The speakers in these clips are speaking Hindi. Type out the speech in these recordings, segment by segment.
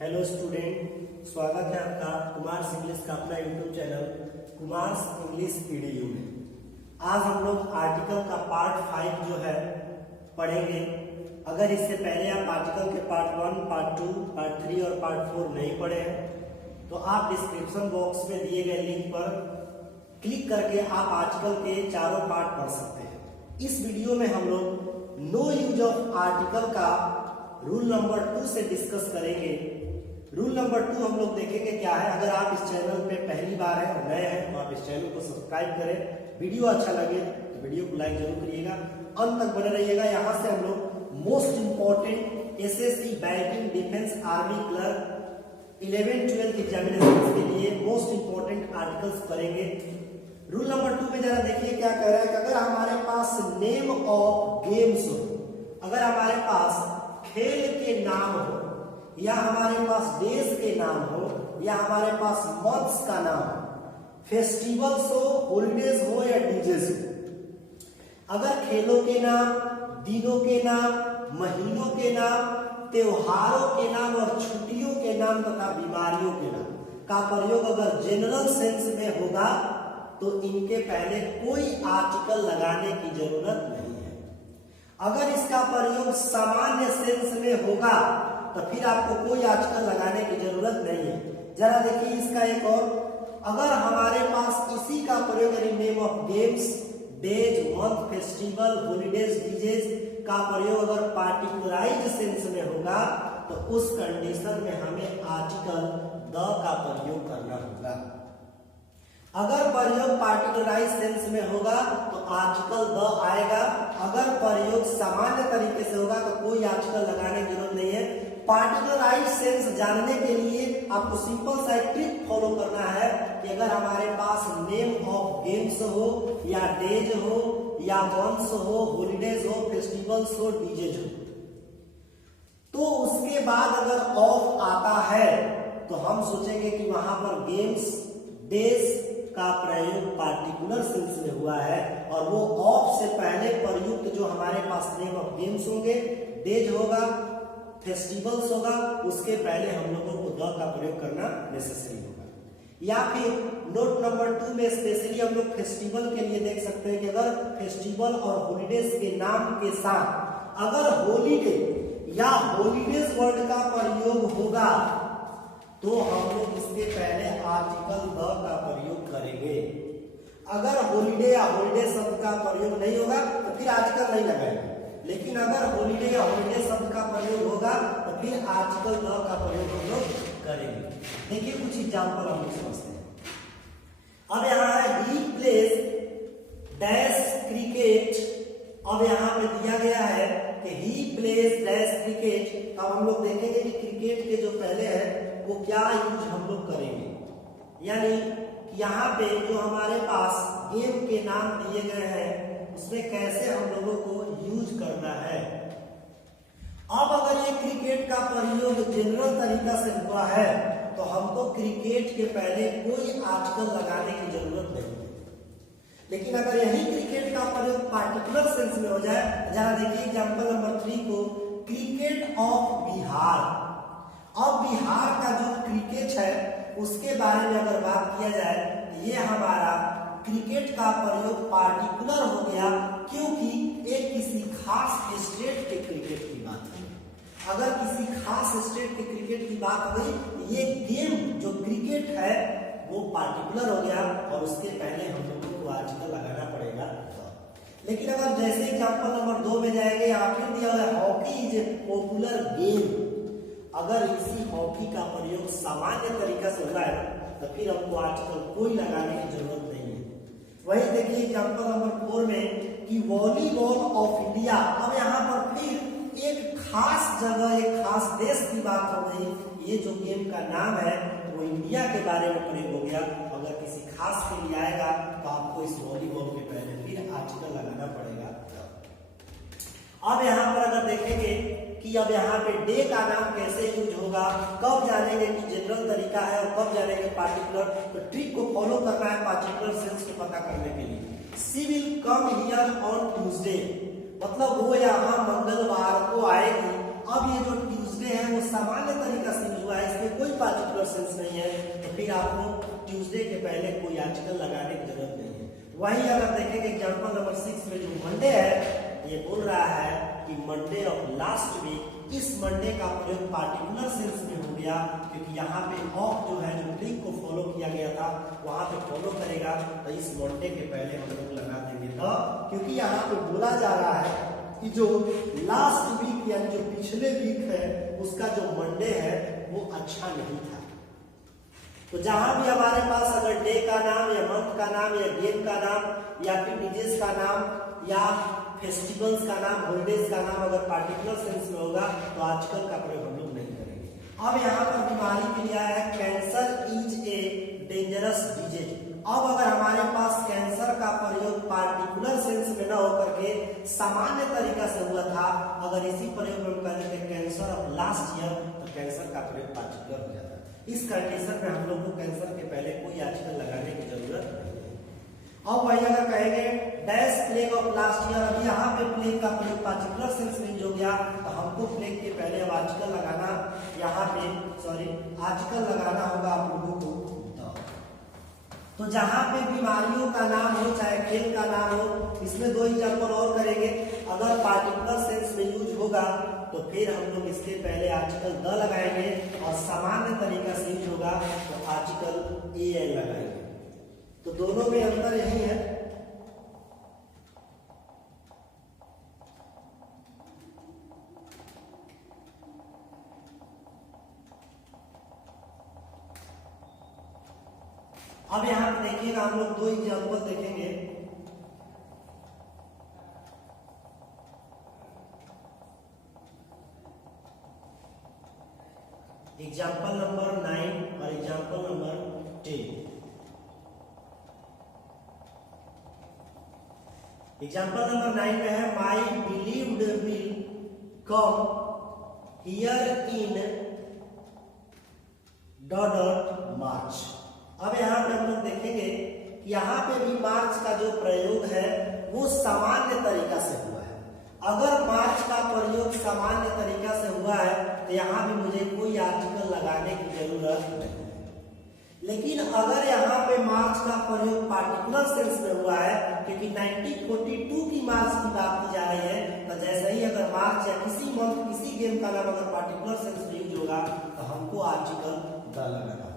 हेलो स्टूडेंट, स्वागत है आपका कुमार इंग्लिश का अपना YouTube channel Kumar English EDU में। आज हम लोग आर्टिकल का पार्ट 5 जो है पढ़ेंगे। अगर इससे पहले आप आर्टिकल के पार्ट 1, पार्ट 2, पार्ट 3 और पार्ट 4 नहीं पढ़े हैं तो आप डिस्क्रिप्शन बॉक्स में दिए गए लिंक पर क्लिक करके आप आर्टिकल के चारों पार्ट पढ़ सकते हैं। इस वीडियो में हम लोग नो यूज ऑफ आर्टिकल का रूल नंबर 2 से डिस्कस करेंगे। रूल नंबर 2 हम लोग देखेंगे क्या है। अगर आप इस चैनल पे पहली बार है और नए हैं तो आप इस चैनल को सब्सक्राइब करें। वीडियो अच्छा लगे तो वीडियो को लाइक जरूर करिएगा, अंत तक बने रहिएगा। यहाँ से हम लोग most important SSC, banking, defence, army clerk 11-12 examination के लिए मोस्ट इंपॉर्टेंट आर्टिकल्स करेंगे। रूल नंबर 2 में जरा देखिए क्या कह रहा है कि अगर हमारे पास नेम ऑफ गेम्स हो, अगर हमारे पास खेल के नाम हो, या हमारे पास देश के नाम हो, या हमारे पास मंथ्स का नाम हो, फेस्टिवल्स हो, हॉलीडेज हो या डीजेस हो, अगर खेलों के नाम, दिनों के नाम, महीनों के नाम, त्योहारों के नाम और छुट्टियों के नाम तथा बीमारियों के नाम का प्रयोग अगर जनरल सेंस में होगा तो इनके पहले कोई आर्टिकल लगाने की जरूरत नहीं है। अगर इसका प्रयोग सामान्य सेंस में होगा तो फिर आपको कोई आर्टिकल लगाने की जरूरत नहीं है। जरा देखिए इसका एक और, अगर हमारे पास इसी का प्रयोग name of games, days, month, festival, holidays, डीजेज का प्रयोग अगर पार्टिकुलराइज सेंस में होगा तो उस कंडीशन में हमें आर्टिकल द का प्रयोग करना होगा। अगर प्रयोग पार्टिकुलराइज सेंस में होगा तो आर्टिकल द आएगा। अगर प्रयोग सामान्य तरीके से होगा तो कोई आर्टिकल लगाने की जरूरत नहीं है। पार्टिकुलराइज सेंस जानने के लिए आपको सिंपल सा एक ट्रिक फॉलो करना है कि अगर हमारे पास नेम ऑफ गेम्स हो, या डेज हो, या मंथ्स हो, हॉलीडेज हो, फेस्टिवल्स हो, डीजेज हो, तो उसके बाद अगर ऑफ आता है तो हम सोचेंगे कि वहां पर गेम्स, डेज का प्रयोग पार्टिकुलर सेंस में हुआ है, और वो ऑफ से पहले प्रयुक्त जो हमारे पास नेम ऑफ गेम्स होंगे, डेज होगा, फेस्टिवल्स होगा, उसके पहले हम लोगों को द का प्रयोग करना नेसेसरी होगा। या फिर नोट नंबर 2 में स्पेशली हम लोग फेस्टिवल के लिए देख सकते हैं कि अगर फेस्टिवल और हॉलीडेज के नाम के साथ अगर हॉलीडे या हॉलीडेज वर्ड का प्रयोग होगा तो हम लोग इसके पहले आर्टिकल द का प्रयोग करेंगे। अगर हॉलीडे या हॉलीडे शब्द का प्रयोग नहीं होगा तो फिर आर्टिकल नहीं लगाएंगे, लेकिन अगर हॉलीडे या हॉलीडे शब्द का प्रयोग होगा तो फिर आर्टिकल द का प्रयोग हम लोग करेंगे। देखिए कुछ एग्जांपल हम लोग समझते हैं। अब यहाँ है ही प्लेज डैश क्रिकेट। अब यहाँ पे दिया गया है कि ही प्लेज डैश क्रिकेट। अब हम लोग देखेंगे कि क्रिकेट के जो पहले है वो क्या यूज हम लोग करेंगे। यानी यहाँ पे जो हमारे पास गेम के नाम दिए गए हैं उसमें कैसे हम लोगों को यूज करना है। अब अगर ये क्रिकेट का प्रयोग जनरल तरीका से हुआ है तो हमको क्रिकेट के पहले कोई आर्टिकल लगाने की जरूरत नहीं है। लेकिन अगर यही क्रिकेट का प्रयोग पार्टिकुलर सेंस में हो जाए, जरा देखिए एग्जांपल नंबर 3 को, क्रिकेट ऑफ बिहार। अब बिहार का जो क्रिकेट है उसके बारे में अगर बात किया जाए, ये हमारा क्रिकेट का प्रयोग पार्टिकुलर हो गया क्योंकि एक किसी खास स्टेट के क्रिकेट की बात है। अगर किसी खास स्टेट के क्रिकेट की बात हुई, ये गेम जो क्रिकेट है वो पार्टिकुलर हो गया और उसके पहले हम लोगों को आर्टिकल लगाना पड़ेगा। लेकिन अगर जैसे एग्जांपल नंबर 2 में जाएंगे, यहाँ फिर दिया हुआ है hockey is a popular game. अगर इसी हॉकी का प्रयोग सामान्य तरीका से हो रहा है तो फिर हमको आर्टिकल कोई लगाने की जरूरत नहीं है। वही देखिए एग्जांपल नंबर 4 में कि वॉलीबॉल ऑफ इंडिया। अब यहाँ पर फिर एक खास जगह, एक खास देश की बात हो गई। ये जो गेम का नाम है वो इंडिया के बारे में प्रयोग हो गया। अगर किसी खास के लिए आएगा तो आपको इस वॉलीबॉल के पहले फिर आर्टिकल लगाना पड़ेगा। अब यहाँ पर अगर देखेंगे कि अब यहाँ पे डे का नाम कैसे यूज होगा, कब जानेंगे कि जनरल तरीका है और कब जानेंगे पार्टिकुलर, तो ट्रिक को फॉलो करना है पार्टिकुलर सेंस को पता करने के लिए। She will come here on Tuesday, मतलब वो यहाँ मंगलवार को आएगी। अब ये जो ट्यूसडे है वो सामान्य तरीका से यूज हुआ है, पार्टिकुलर सेंस नहीं है तो फिर आपको ट्यूसडे के पहले कोई आर्टिकल लगाने की जरूरत नहीं है। वही अगर देखेंगे एग्जाम्पल नंबर 6 में जो मंडे है, ये बोल रहा है कि मंडे ऑफ लास्ट वीक, इस मंडे का प्रयोग पार्टिकुलर सेंस में हो गया क्योंकि यहाँ पे ऑफ जो है जो ट्रिक को फॉलो किया गया था वहां पे फॉलो करेगा, तो इस मंडे के पहले हम लोग लगा देंगे द, क्योंकि यहाँ पे बोला जा रहा है कि जो लास्ट वीक यानी जो पिछले वीक है उसका जो मंडे है वो अच्छा नहीं था। तो जहां भी हमारे पास अगर डे का नाम या मंथ का नाम या गेम का नाम या फिर डिजेस का नाम या फेस्टिवल्स का नाम, हॉलीडेज का नाम अगर पार्टिकुलर सेंस में होगा तो आजकल का प्रयोग हम लोग नहीं करेंगे। अब यहाँ पर बीमारी के लिए आया है cancer is a dangerous disease. अब अगर हमारे पास कैंसर का प्रयोग पार्टिकुलर सेंस में न होकर के सामान्य तरीका से हुआ था, अगर इसी प्रयोग में हम करेंगे कैंसर ऑफ लास्ट ईयर तो कैंसर का प्रयोग पार्टिकुलर हो जाता है। इस कंडीशन में हम लोग को कैंसर के पहले कोई आर्टिकल लगाने की जरूरत नहीं है। अब वही अगर कहेंगे dash plague of last year, अभी यहाँ पे प्लेग का प्रयोग पार्टिकुलर सेंस में हो गया तो हमको प्लेग के पहले अब आर्टिकल लगाना, यहाँ पे आर्टिकल लगाना होगा आप लोगों को। तो जहां पे बीमारियों का नाम हो चाहे खेल का नाम हो, इसमें दो एग्जाम्पल और करेंगे। अगर पार्टिकुलर सेंस में यूज होगा तो फिर हम लोग इसके पहले आर्टिकल द लगाएंगे और सामान्य तरीका से यूज होगा तो आर्टिकल ए एन लगाएंगे। तो दोनों में अंतर यही है। अब यहां पे देखिएगा हम लोग दो एग्जाम्पल देखेंगे। एग्जाम्पल नंबर 9 और एग्जाम्पल नंबर 10। एग्जाम्पल नंबर 9 में है my believed will come here in dot March. अब यहाँ पे हम लोग देखेंगे कि यहाँ पे भी मार्च का जो प्रयोग है वो सामान्य तरीका से हुआ है। अगर मार्च का प्रयोग सामान्य तरीका से हुआ है तो यहाँ भी मुझे कोई आर्टिकल लगाने की जरूरत नहीं है। लेकिन अगर यहाँ पे मार्च का प्रयोग पार्टिकुलर सेंस में हुआ है क्योंकि 1942 की मार्च की बात की जा रही है, तो जैसे ही अगर मार्च या किसी मंथ किसी गेम का नाम अगर पार्टिकुलर सेंस में यूज होगा तो हमको आर्टिकल द लगाना।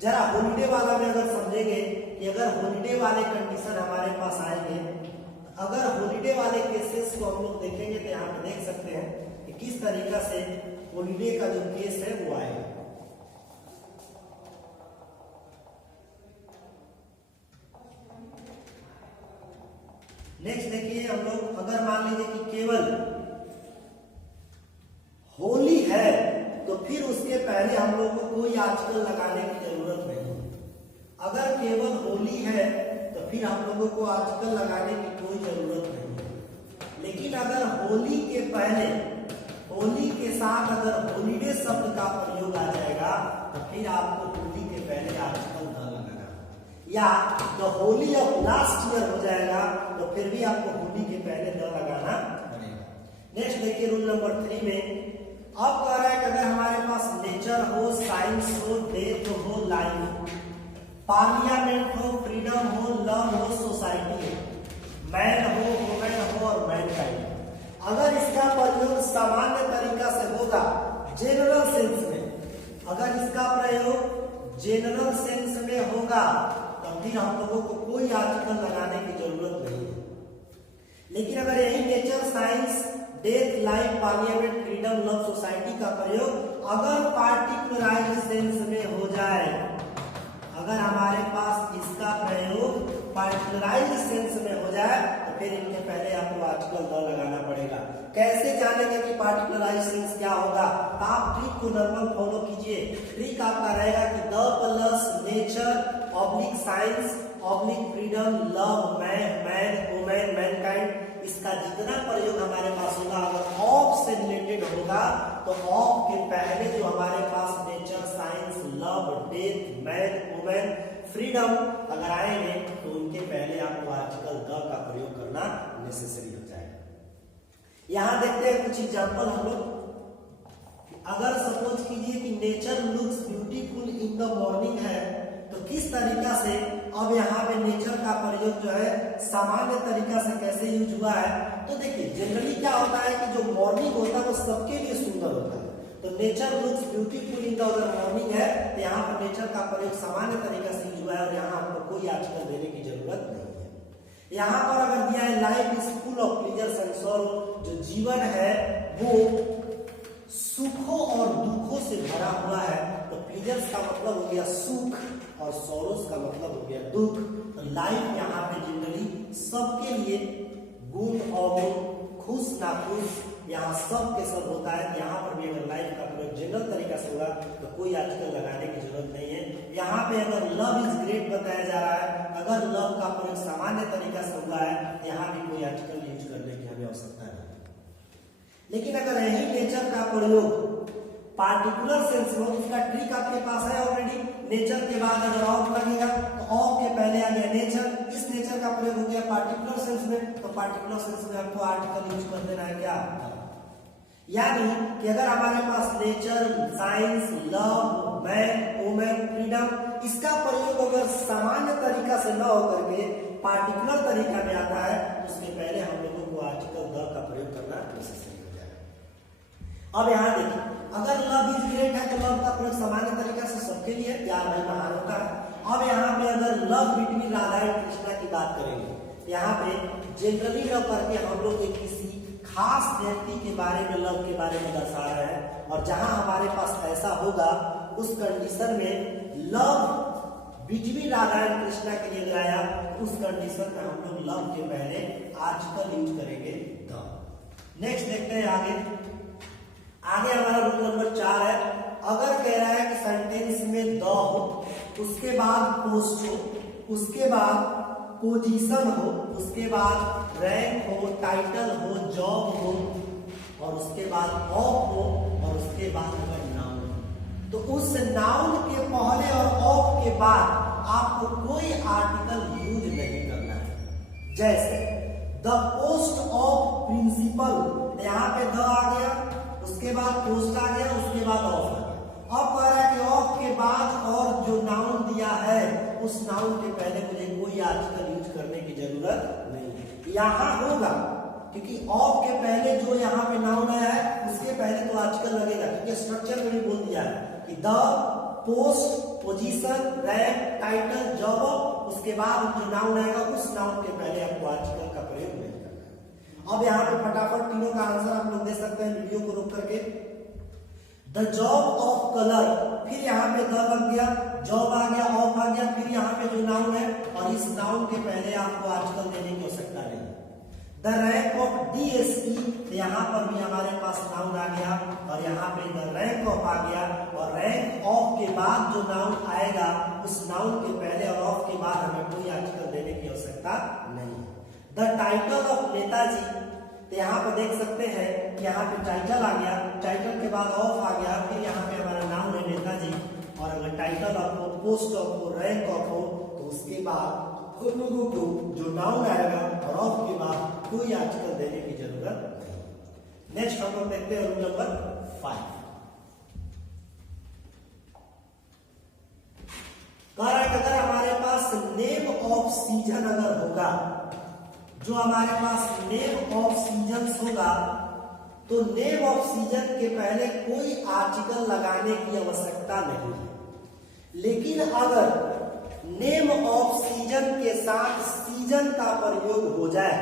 जरा हॉलीडे वाला में अगर समझेंगे कि अगर हॉलीडे वाले कंडीशन हमारे पास आएंगे, अगर हॉलीडे वाले केसेस को हम लोग देखेंगे तो यहाँ पे देख सकते हैं कि किस तरीका से हॉलीडे का जो केस है वो आएगा। नेक्स्ट देखिए हम लोग अगर मान लीजिए कि केवल होली है तो फिर उसके पहले हम लोग को कोई आर्टिकल लगाने की जरूरत नहीं। अगर केवल होली है तो फिर हम लोगों को आर्टिकल लगाने की कोई जरूरत नहीं। लेकिन अगर होली के पहले, होली के साथ अगर हॉलीडे शब्द का प्रयोग आ जाएगा तो फिर आपको होली के पहले आर्टिकल द लगाना, या the Holi of last year हो जाएगा तो फिर भी आपको होली के पहले द लगाना पड़ेगा। नेक्स्ट देखिए रूल नंबर 3 में अब कह रहा है कि अगर हमारे पास नेचर हो, साइंस हो, डेथ हो, लाइफ, पार्लियामेंट हो, फ्रीडम हो, लव हो, सोसाइटी हो, मैन हो, वुमेन हो और मैनकाइंड, अगर इसका प्रयोग सामान्य तरीका से होगा जनरल सेंस में, अगर इसका प्रयोग जनरल सेंस में होगा तो फिर हम लोगों को कोई आर्टिकल लगाने की जरूरत नहीं है। लेकिन अगर यही nature, science, death, life, parliament, freedom, love, society का प्रयोग अगर पार्टिकुलराइज्ड सेंस में हो जाए, अगर हमारे पास इसका प्रयोग पार्टिकुलराइज्ड सेंस में हो जाए तो फिर इनके पहले आपको आर्टिकल द लगाना पड़ेगा। कैसे जानेंगे कि पार्टिकुलराइज्ड सेंस क्या होगा? तो आप ट्रिक को नॉर्मल फॉलो कीजिए। ट्रिक आपका रहेगा कि the plus nature oblique science oblique freedom love man women Mankind, इसका जितना प्रयोग हमारे पास होगा अगर ऑफ से रिलेटेड होगा तो ऑफ के पहले जो हमारे पास nature, science, love, death, man, women, freedom अगर आएंगे तो उनके पहले आपको आर्टिकल द का प्रयोग करना नेसेसरी हो जाएगा। यहां देखते हैं कुछ एग्जांपल हम लोग। अगर सपोज कीजिए कि nature looks beautiful in the morning है, तो किस तरीका से अब यहाँ पे नेचर का प्रयोग जो है सामान्य तरीका से कैसे यूज हुआ है। तो देखिए जनरली क्या होता है कि जो मॉर्निंग होता है वो सबके लिए सुंदर होता है, तो nature looks beautiful in the morning है, तो यहाँ पर नेचर का प्रयोग सामान्य तरीका से यूज हुआ है और यहाँ आपको कोई आर्टिकल देने की जरूरत नहीं है। यहाँ पर अगर दिया है life is full of pleasures and sorrow, जो जीवन है वो सुखों और दुखों से भरा हुआ है, तो प्लेजर्स का मतलब हो गया सुख और सॉरोस का मतलब हो गया दुख। तो लाइफ यहाँ पे जनरली सबके लिए गुड और खुश ना खुश यहाँ सब के सब होता है। यहाँ पर भी अगर लाइफ का प्रयोग जनरल तरीका से होगा तो कोई आर्टिकल लगाने की जरूरत नहीं है। यहाँ पे अगर लव इज ग्रेट बताया जा रहा है, अगर लव का प्रयोग सामान्य तरीका से हुआ है, यहाँ भी कोई आर्टिकल यूज करने की हमें आवश्यकता नहीं। लेकिन अगर यही नेचर का प्रयोग पार्टिकुलर सेंस में, उसका ट्रिक आपके पास है ऑलरेडी। नेचर के बाद अगर ऑफ लगेगा तो ऑफ के पहले आ गया नेचर, इस नेचर का प्रयोग हो गया पार्टिकुलर सेंस में, तो पार्टिकुलर सेंस में आपको आर्टिकल यूज कर देना है क्या, यानी कि अगर हमारे पास nature, science, love, man, women, freedom, इसका प्रयोग अगर सामान्य तरीका से न होकर के पार्टिकुलर तरीका में आता है, तो उसके पहले हम लोगों को आर्टिकल द का प्रयोग करना नेसेसरी हो जाएगा। अब यहाँ देखिए, अगर लव इज ग्रेट है तो लव का प्रयोग सामान्य तरीका से सबके लिए प्यार भाई महान होता है। अब यहाँ पे अगर love between Radha and Krishna की बात करेंगे, यहाँ पे जनरली न करके हम लोग एक किसी खास व्यक्ति के बारे में, लव के बारे में दर्शा रहे हैं, और जहां हमारे पास ऐसा होगा उस कंडीशन में love between Radha and Krishna के लिए अगर आया, उस कंडीशन में हम लोग लव के पहले आर्टिकल यूज करेंगे द। नेक्स्ट देखते हैं आगे हमारा रूल नंबर 4 है। अगर कह रहा है कि सेंटेंस में द हो, उसके बाद पोस्ट हो, उसके बाद पोजीशन हो, उसके बाद रैंक हो, टाइटल हो, जॉब हो, और उसके बाद ऑफ हो, और उसके बाद अगर नाउन हो, तो उस नाउन के पहले और ऑफ के बाद आपको कोई आर्टिकल यूज नहीं करना है। जैसे द पोस्ट ऑफ प्रिंसिपल, यहाँ पे द आ गया, उसके बाद पोस्ट आ गया, उसके बाद ऑफ आ गया। अब कह रहा है कि ऑफ के बाद और जो नाउन दिया है उस नाउन के पहले मुझे कोई आर्टिकल यूज करने की जरूरत नहीं है। यहाँ होगा क्योंकि ऑफ के पहले जो यहाँ पे नाउन आया है उसके पहले तो आर्टिकल लगेगा, क्योंकि स्ट्रक्चर में भी बोल दिया है कि the post, position, rank, title, job, उसके बाद जो नाउन आएगा उस नाउन के पहले आपको आर्टिकल का प्रयोग नहीं करना है। अब यहाँ पे फटाफट तीनों का आंसर आप लोग दे सकते हैं वीडियो को रोक करके। द जॉब ऑफ कलर, फिर यहाँ पे द लग गया, जॉब आ गया, ऑफ आ गया, फिर यहाँ पे जो नाउन है और इस नाउन के पहले आपको आर्टिकल देने की आवश्यकता नहीं। द रैंक ऑफ डीएसई, यहाँ पर भी हमारे पास नाउन आ गया और यहाँ पे द रैंक ऑफ आ गया, और रैंक ऑफ के बाद जो नाउन आएगा उस नाउन के पहले और ऑफ के बाद हमें कोई आर्टिकल देने की आवश्यकता नहीं। द टाइटल ऑफ नेताजी, तो यहाँ पर देख सकते हैं कि यहाँ पे टाइटल आ गया, टाइटल के बाद ऑफ आ गया, फिर यहाँ पे हमारा नाम है नेताजी, और अगर टाइटल ऑफ हो, पोस्ट ऑफ हो, रैंक ऑफ हो, तो उसके बाद हम लोगों को जो नाउन आएगा और ऑफ के बाद कोई आर्टिकल देने की जरूरत नहीं। नेक्स्ट हम लोग देखते हैं रूल नंबर 5। अगर हमारे पास नेम ऑफ सीजन अगर होगा, जो हमारे पास नेम ऑफ सीजन होगा, तो नेम ऑफ सीजन के पहले कोई आर्टिकल लगाने की आवश्यकता नहीं है। लेकिन अगर नेम ऑफ सीजन के साथ सीजन का प्रयोग हो जाए,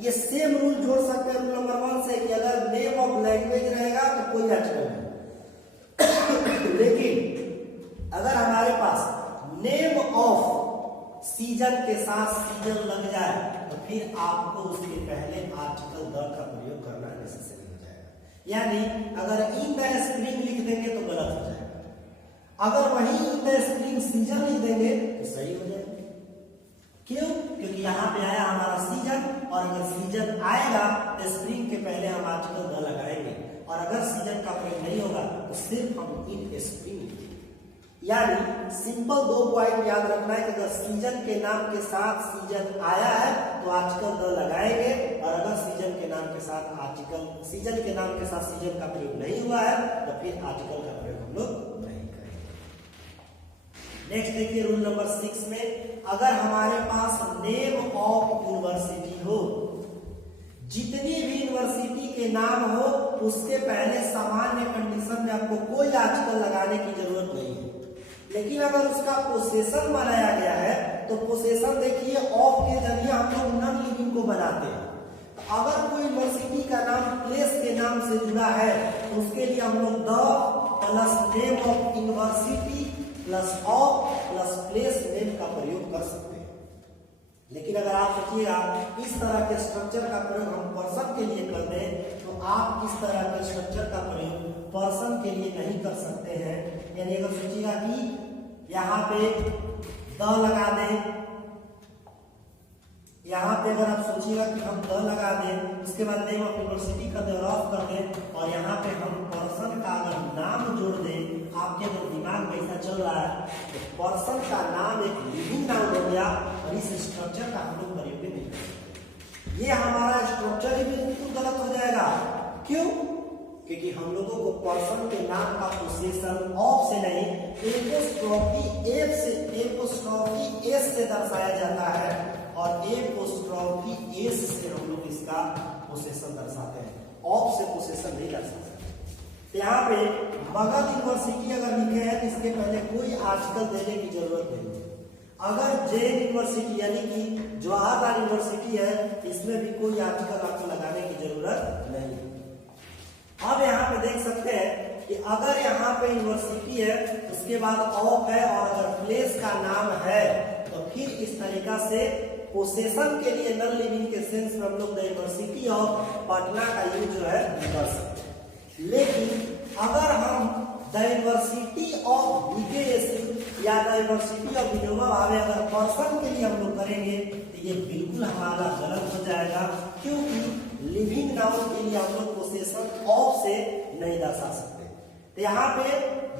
ये सेम रूल जोड़ सकते हैं रूल नंबर 1 से कि अगर नेम ऑफ लैंग्वेज रहेगा तो कोई आर्टिकल नहीं। लेकिन अगर हमारे पास नेम ऑफ सीजन के साथ सीजन लग जाए तो फिर आपको उसके पहले आर्टिकल द का प्रयोग करना नेसेसरी हो जाएगा। यानी अगर इन द स्प्रिंग लिख देंगे तो गलत हो जाएगा, अगर वही इन द स्प्रिंग सीजन लिख देंगे तो सही हो जाएगा। क्यों? क्योंकि यहाँ पे आया हमारा सीजन, और अगर सीजन आएगा तो स्प्रिंग के पहले हम आर्टिकल द लगाएंगे, और अगर सीजन का प्रयोग नहीं होगा तो सिर्फ हम इन स्प्रिंग लिखेंगे। यानी सिंपल 2 पॉइंट याद रखना है कि अगर सीजन के नाम के साथ सीजन आया है तो आर्टिकल द लगाएंगे, और अगर सीजन के नाम के साथ आर्टिकल, सीजन के नाम के साथ सीजन का प्रयोग नहीं हुआ है तो फिर आर्टिकल का प्रयोग हम लोग नहीं करेंगे। नेक्स्ट देखिए रूल नंबर 6 में, अगर हमारे पास नेम ऑफ यूनिवर्सिटी हो, जितनी भी यूनिवर्सिटी के नाम हो उसके पहले सामान्य कंडीशन में आपको कोई आर्टिकल लगाने की जरूरत नहीं है। लेकिन अगर उसका पोसेशन बनाया गया है तो पोसेशन देखिए ऑफ के जरिए हम लोग नॉन लिविंग को बनाते हैं। तो अगर कोई यूनिवर्सिटी का नाम प्लेस के नाम से जुड़ा है तो उसके लिए हम लोग the plus name of university plus of plus place name का प्रयोग कर सकते हैं। लेकिन अगर आप सोचिएगा इस तरह के स्ट्रक्चर का प्रयोग हम पर्सन के लिए कर दें तो आप इस तरह के स्ट्रक्चर का प्रयोग पर्सन के लिए नहीं कर सकते हैं। यानी अगर सोचिएगा कि यहाँ पे द लगा दें, यहाँ पे अगर आप सोचिएगा कि हम द लगा दें, उसके बाद नेम ऑफ यूनिवर्सिटी कर दें और ऑफ कर दें और यहाँ पे हम पर्सन का अगर नाम जोड़ दें, आपके अगर दिमाग में ऐसा चल रहा है तो पर्सन का नाम एक लिविंग नाउन हो गया और इस स्ट्रक्चर का हम लोग प्रयोग नहीं करेंगे। ये हमारा स्ट्रक्चर ही बिल्कुल गलत हो जाएगा। क्यों? क्योंकि हम लोगों को पर्सन के नाम का पोसेशन ऑफ से नहीं एपोस्ट्रोफी एस से दर्शाया जाता है और एपोस्ट्रोफी एस से हम लोग इसका पोसेशन दर्शाते हैं, ऑफ से पोसेशन नहीं दर्शा सकते। यहाँ पे मगध यूनिवर्सिटी अगर लिखे हैं तो इसके पहले कोई आर्टिकल देने की जरूरत नहीं है। अगर जैन यूनिवर्सिटी यानी कि जवाहरलाल यूनिवर्सिटी है इसमें भी कोई आर्टिकल आपको लगाने की जरूरत नहीं है। अब यहाँ पे देख सकते हैं कि अगर यहाँ पे यूनिवर्सिटी है उसके बाद ऑफ है और अगर प्लेस का नाम है तो फिर इस तरीका से पोसेशन के लिए नॉन लिविंग के सेंस में हम लोग द यूनिवर्सिटी ऑफ पटना का यूज जो है कर सकते हैं। लेकिन अगर हम द यूनिवर्सिटी ऑफ बीकेएसयू या the university of Vinoba Bhave अगर पर्सन के लिए हम लोग करेंगे तो ये बिल्कुल हमारा गलत हो जाएगा, क्योंकि लिविंग नाउन के लिए हम लोग पोसेशन ऑफ से नहीं दर्शा सकते। तो यहाँ पे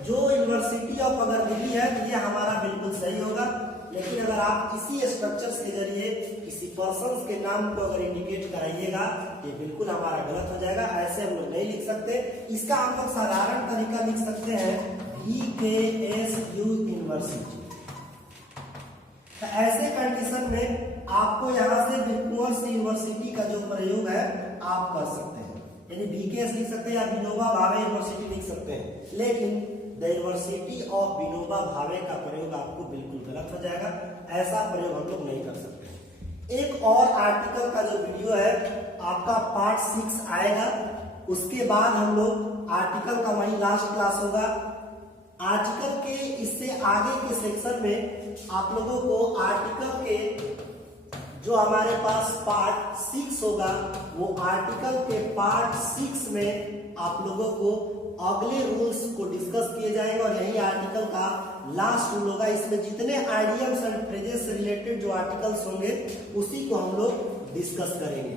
जो यूनिवर्सिटी ऑफ अगर दिल्ली है तो ये हमारा बिल्कुल सही होगा। लेकिन अगर आप किसी स्ट्रक्चर्स के जरिए किसी पर्सन के नाम को अगर इंडिकेट कराइएगा ये बिल्कुल हमारा गलत हो जाएगा, ऐसे हम लोग नहीं लिख सकते। इसका हम लोग साधारण तरीका लिख सकते हैं बीकेएसयू यूनिवर्सिटी। तो ऐसे कंडीशन में आपको यहाँ से विक्टोर्स यूनिवर्सिटी का जो प्रयोग है आप कर सकते हैं, यानी बीकेएस लिख सकते हैं या विनोबा भावे यूनिवर्सिटी लिख सकते हैं। लेकिन the university of Vinoba Bhave का प्रयोग आपको बिल्कुल गलत हो जाएगा, ऐसा प्रयोग हम लोग नहीं कर सकते। एक और आर्टिकल का जो वीडियो है आपका पार्ट 6 आएगा, उसके बाद हम लोग आर्टिकल का वही लास्ट क्लास होगा। आर्टिकल के इससे आगे के सेक्शन में आप लोगों को आर्टिकल के जो हमारे पास पार्ट 6 होगा वो आर्टिकल के पार्ट 6 में आप लोगों को अगले रूल्स को डिस्कस किए जाएंगे और यही आर्टिकल का लास्ट रूल होगा। इसमें जितने आइडियम्स एंड फ्रेजेस से रिलेटेड जो आर्टिकल्स होंगे उसी को हम लोग डिस्कस करेंगे।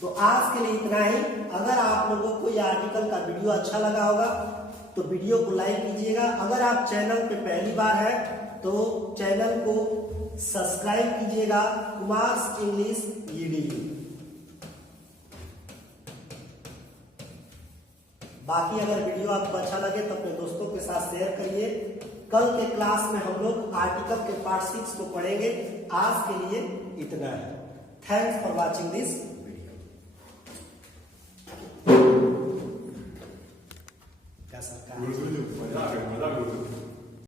तो आज के लिए इतना ही। अगर आप लोगों को ये आर्टिकल का वीडियो अच्छा लगा होगा तो वीडियो को लाइक कीजिएगा। अगर आप चैनल पे पहली बार है तो चैनल को सब्सक्राइब कीजिएगा, कुमार इंग्लिश EDU। बाकी अगर वीडियो आपको अच्छा लगे तो अपने दोस्तों के साथ शेयर करिए। कल के क्लास में हम लोग आर्टिकल के पार्ट 6 को पढ़ेंगे। आज के लिए इतना है। Thanks for watching this video. कैसा